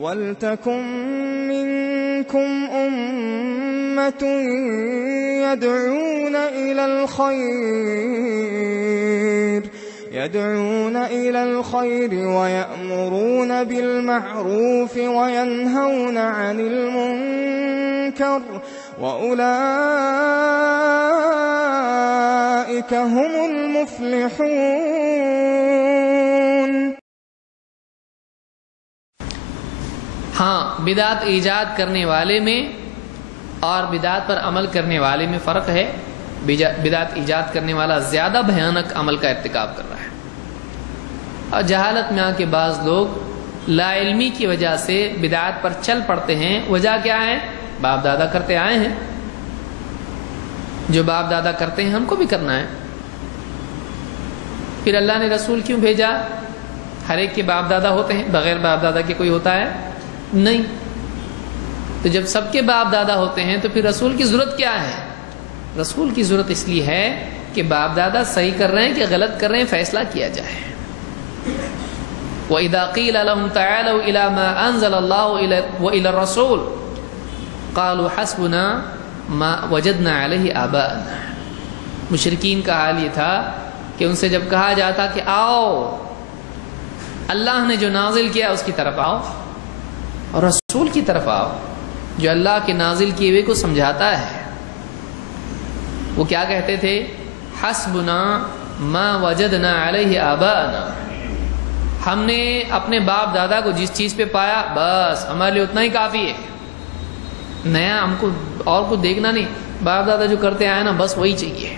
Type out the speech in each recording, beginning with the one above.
وَلْتَكُن مِّنكُمْ أُمَّةٌ يَدْعُونَ إِلَى الْخَيْرِ وَيَأْمُرُونَ بِالْمَعْرُوفِ وَيَنْهَوْنَ عَنِ الْمُنكَرِ وَأُولَئِكَ هُمُ الْمُفْلِحُونَ۔ ہاں، بدعت ایجاد کرنے والے میں اور بدعت پر عمل کرنے والے میں فرق ہے۔ بدعت ایجاد کرنے والا زیادہ بھیانک عمل کا ارتکاب کر رہا ہے، اور جہالت میں آ کے بعض لوگ لا علمی کی وجہ سے بدعت پر چل پڑتے ہیں۔ وجہ کیا ہے؟ باپ دادا کرتے آئے ہیں، جو باپ دادا کرتے ہیں ہم کو بھی کرنا ہے۔ پھر اللہ نے رسول کیوں بھیجا؟ ہر ایک کے باپ دادا ہوتے ہیں، بغیر باپ دادا کے کوئی ہوتا ہے نہیں۔ تو جب سب کے باپ دادا ہوتے ہیں تو پھر رسول کی ضرورت کیا ہے؟ رسول کی ضرورت اس لیے ہے کہ باپ دادا صحیح کر رہے ہیں کہ غلط کر رہے ہیں فیصلہ کیا جائے۔ وَإِذَا قِيلَ لَهُمْ تَعَالَوْا إِلَى مَا أَنزَلَ اللَّهُ وَإِلَى الرَّسُولِ قَالُوا حَسْبُنَا مَا وَجَدْنَا عَلَيْهِ آبَاءَنَا۔ مشرکین کا حال یہ تھا کہ ان سے جب کہا جاتا کہ آؤ اللہ نے جو نازل کیا اس کی طرف آؤ، اور رسول کی طرف آؤ جو اللہ کے نازل کیے ہوئے کو سمجھاتا ہے، وہ کیا کہتے تھے؟ حسبنا ما وجدنا علیہ آباءنا، ہم نے اپنے باپ دادا کو جس چیز پہ پایا بس ہمارے لیے اتنا ہی کافی ہے، نیا ہم کو اور کچھ دیکھنا نہیں، باپ دادا جو کرتے آئے نا بس وہی چاہیے۔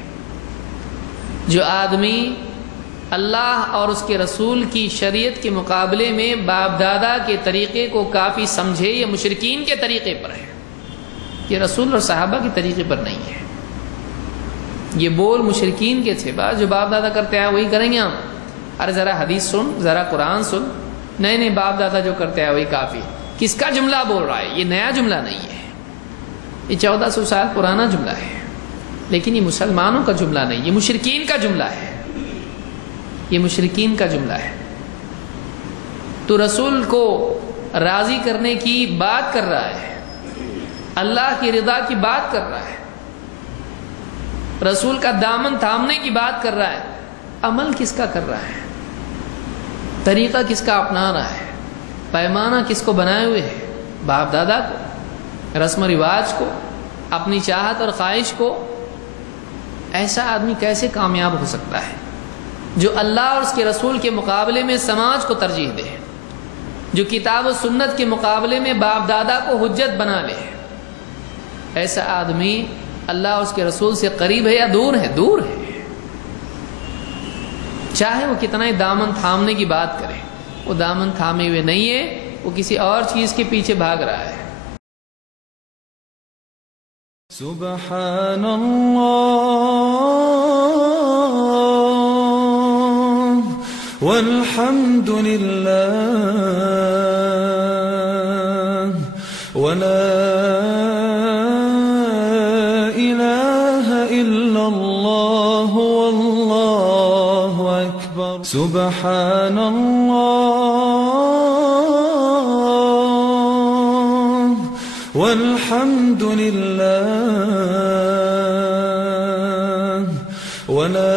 جو آدمی اللہ اور اس کے رسول کی شریعت کے مقابلے میں باپ دادا کے طریقے کو کافی سمجھے، یہ مشرکین کے طریقے پر ہے، یہ رسول اور صحابہ کے طریقے پر نہیں ہے۔ یہ بول مشرکین کے تھے، بس جو باپ دادا کرتے آئے وہی کریں گے ہم۔ ارے ذرا حدیث سن، ذرا قرآن سن، نئے نئے باپ دادا جو کرتے آئے وہی کافی۔ کس کا جملہ بول رہا ہے؟ یہ نیا جملہ نہیں ہے، یہ 1400 سال پرانا جملہ ہے، لیکن یہ مسلمانوں کا جملہ نہیں، یہ مشرکین کا جملہ ہے، یہ مشرکین کا جملہ ہے۔ تو رسول کو راضی کرنے کی بات کر رہا ہے، اللہ کی رضا کی بات کر رہا ہے، رسول کا دامن تھامنے کی بات کر رہا ہے، عمل کس کا کر رہا ہے؟ طریقہ کس کا اپنا رہا ہے؟ پیمانہ کس کو بنائے ہوئے ہے؟ باپ دادا کو، رسم و رواج کو، اپنی چاہت اور خواہش کو؟ ایسا آدمی کیسے کامیاب ہو سکتا ہے جو اللہ اور اس کے رسول کے مقابلے میں سماج کو ترجیح دے، جو کتاب و سنت کے مقابلے میں باپ دادا کو حجت بنا لے؟ ایسا آدمی اللہ اور اس کے رسول سے قریب ہے یا دور ہے؟ دور ہے، چاہے وہ کتنا ہی دامن تھامنے کی بات کرے، وہ دامن تھامے ہوئے نہیں ہے، وہ کسی اور چیز کے پیچھے بھاگ رہا ہے۔ سبحان اللہ والحمد للہ ولا الہ الا اللہ واللہ اکبر۔ سبحان اللہ والحمد للہ ولا